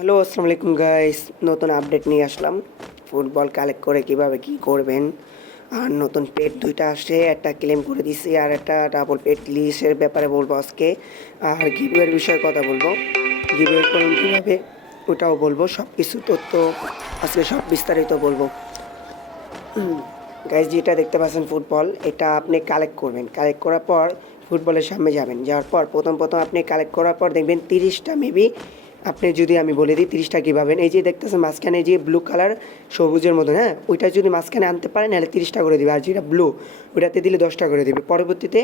Hello, আসসালামু আলাইকুম guys. নতুন আপডেট নিয়ে আসলাম। ফুটবল কালেক্ট করে কিভাবে কি করবেন। আর নতুন পেট দুইটা আসছে, একটা ক্লেম করে দিছি আর একটা ডাবল পেট লিস্টের ব্যাপারে বলবো আজকে। আর গিভওয়ের বিষয়ে কথা বলবো, গিভওয়ে করুন কীভাবে ওটাও বলবো। সব কিছু তথ্য আজকে সব বিস্তারিত বলবো। গাইস, যেটা দেখতে পাচ্ছেন ফুটবল, এটা আপনি কালেক্ট করবেন। কালেক্ট করার পর ফুটবলের সামনে যাবেন, যাওয়ার পর প্রথম আপনি কালেক্ট করার পর দেখবেন 30টা মেবি। আপনি যদি আমি বলে দিই 30টা কী পাবেন, এই যে দেখতেছেন মাঝখানে যে ব্লু কালার সবুজের মতন, হ্যাঁ, ওইটা যদি মাঝখানে আনতে পারেন তাহলে 30টা করে দেবে। আর যেটা ব্লু ওইটাতে দিলে 10টা করে দেবে। পরবর্তীতে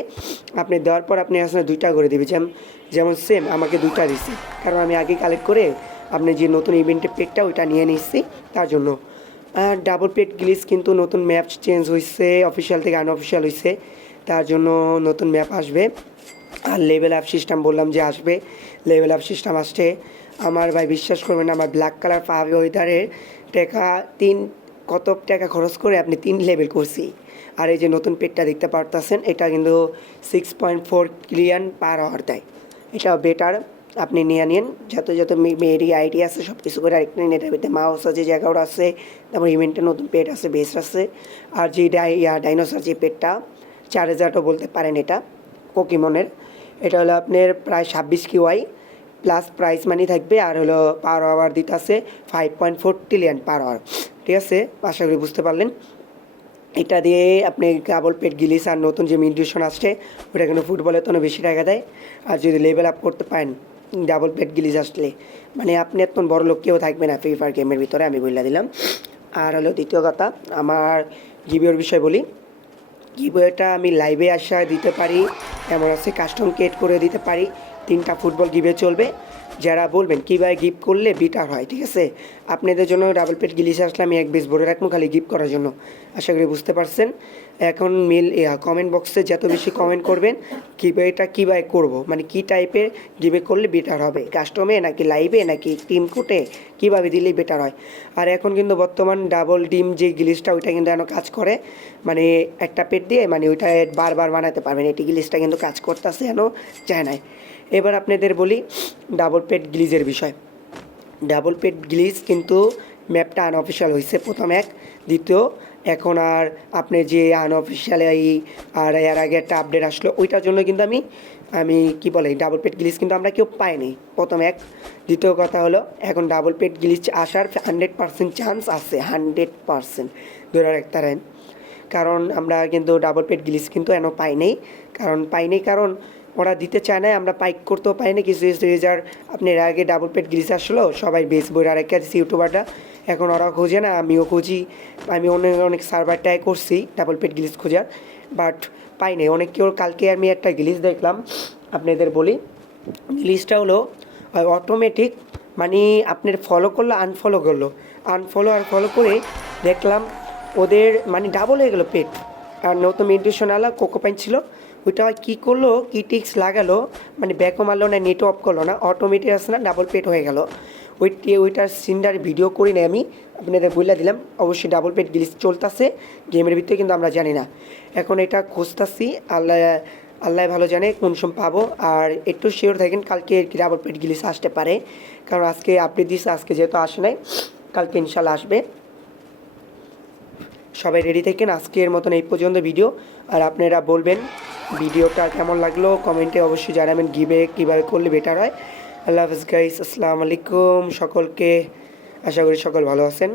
আপনি দেওয়ার পর আপনি আসলে 2টা করে দেবে। যেমন সেম আমাকে 2টা দিচ্ছে, কারণ আমি আগে কালেক্ট করে আপনি যে নতুন ইভেন্টের পেকটা ওইটা নিয়ে নিচ্ছি তার জন্য। আর ডাবল পেট গ্লিচ কিন্তু নতুন ম্যাপ চেঞ্জ হয়েছে, অফিসিয়াল থেকে আনঅফিসিয়াল হয়েছে, তার জন্য নতুন ম্যাপ আসবে। আর লেভেল আপ সিস্টেম বললাম যে আসবে, লেভেল আপ সিস্টেম আসছে। আমার ভাই বিশ্বাস করবেন না, আমার ব্ল্যাক কালার পাবে ওয়েদারের টাকা কত টাকা খরচ করে আপনি 3 লেভেল করছি। আর এই যে নতুন পেটটা দেখতে পারতেছেন, এটা কিন্তু 6.4 ক্লিয়ান পার আওয়ার দেয়। এটা বেটার, আপনি নিয়ে নিন। যত মেয়েরই আইডিয়া আছে সব কিছু করে আরেকটা নিন। এটার ভিতরে মাউস আছে, জায়গাও আছে, তারপর ইভেন্টের নতুন পেট আছে, বেস আছে। আর যে ডাইনোসর যে পেটটা 4000ও বলতে পারেন, এটা কোকিমনের। এটা হলো আপনার প্রায় 26 কিউআই প্লাস প্রাইস মানি থাকবে। আর হলো পার আওয়ার দিতে আছে 5.4 ট্রিলিয়ন পার আওয়ার। ঠিক আছে, আশা করি বুঝতে পারলেন। এটা দিয়ে আপনি ডাবল পেট গিলিস আর নতুন যে মিউটেশন আসছে ওটা কিন্তু ফুটবলের তো বেশি টাকা দেয়। আর যদি লেভেল আপ করতে পারেন ডাবল পেট গিলিস আসলে, মানে আপনি এত বড় লোক কেউ থাকবে না ফ্রি ফায়ার গেমের ভিতরে, আমি বলে দিলাম। আর হলো দ্বিতীয় কথা, আমার গিভওয়ের বিষয় বলি। গিভওয়েটা আমি লাইভে আসা দিতে পারি, এমন আছে কাস্টম ক্রিয়েট করে দিতে পারি। 3টা ফুটবল গিভওয়ে চলবে। যারা বলবেন কীভাবে গিফট করলে বেটার হয়, ঠিক আছে, আপনাদের জন্য ডাবল পেট গিলিস আসলে আমি এক বেশ ভরে রাখবো খালি গিফট করার জন্য। আশা করি বুঝতে পারছেন। এখন কমেন্ট বক্সে যত বেশি কমেন্ট করবেন গিভওয়েটা কীভাবে করবো, মানে কী টাইপের গিভওয়ে করলে বেটার হবে, কাস্টমে নাকি লাইভে নাকি টিম কোটে, কীভাবে দিলেই বেটার হয়। আর এখন কিন্তু বর্তমান ডাবল ডিম যে গিলিসটা ওইটা কিন্তু এখন কাজ করে, মানে একটা পেট দিয়ে মানে ওইটা বারবার বানাতে পারবেন। এটি গিলিসটা কিন্তু কাজ করতেছে, এখনও চায় নাই। এবার আপনাদের বলি ডাবল পেট গ্লিজের বিষয়। ডাবল পেট গ্লিজ কিন্তু ম্যাপটা আনঅফিসিয়াল হয়েছে, প্রথম এক। দ্বিতীয়, এখন আর আপনি যে আনঅফিসিয়াল আর এর আগে একটা আপডেট আসলো ওইটার জন্য কিন্তু আমি কি বলে ডাবল পেট গ্লিজ কিন্তু আমরা কেউ পাইনি, প্রথম এক। দ্বিতীয় কথা হলো এখন ডাবল পেট গ্লিজ আসার 100% চান্স আছে, 100% ধরে রাখতে পারেন। কারণ আমরা কিন্তু ডাবল পেট গ্লিজ কিন্তু এখনও কারণ ওরা দিতে চায় না, আমরা পাইক করতেও পাই না। কিছু ইউজার আপনি এর আগে ডাবল পেট গ্লিজ আসলো সবাই বেস বই আর একটা ইউটিউবারটা, এখন ওরা খোঁজে না, আমিও খুঁজি। আমি অনেক সার্ভার ট্রাই করছি ডাবল পেট গ্লিজ খোঁজার, বাট পাই নাই। কেউ কালকে আমি একটা গ্লিজ দেখলাম, আপনাদের বলি। গ্লিজটা হলো অটোমেটিক, মানে আপনার ফলো করলো আনফলো করলো, আনফলো আর ফলো করে দেখলাম ওদের মানে ডাবল হয়ে গেলো পেট। আর নতুন মেডিটেশন আলা কোকোপাইন ছিল, ওইটা কী করলো, কী টিক্স লাগালো, মানে ব্যাকও মারলো না, নেটও অফ করলো না, অটোমেটিক আসে না, ডাবল পেট হয়ে গেল। ওইটার সিনটার ভিডিও করি না আমি, আপনাদের বলে দিলাম। অবশ্যই ডাবল পেট গ্লিচ চলতেছে গেমের ভিতরে, কিন্তু আমরা জানি না। এখন এটা খুঁজতেছি, আল্লাহ ভালো জানে কোন সময় পাবো। আর একটু শিওর থাকেন কালকে ডাবল পেট গ্লিচ আসতে পারে, কারণ আজকে আপডেট দিচ্ছে, আজকে যেহেতু আসে নাই, কালকে ইনশাল্লাহ আসবে। সবাই রেডি থাকেন। আজকের মতন এই পর্যন্ত ভিডিও। আর আপনারা বলবেন ভিডিওটা কেমন লাগলো, কমেন্টে অবশ্যই জানাবেন কীভাবে করলে বেটার হয়। আল্লাহ হাফেজ গাইস, আসসালামু আলাইকুম সকলকে। আশা করি সকল ভালো আছেন।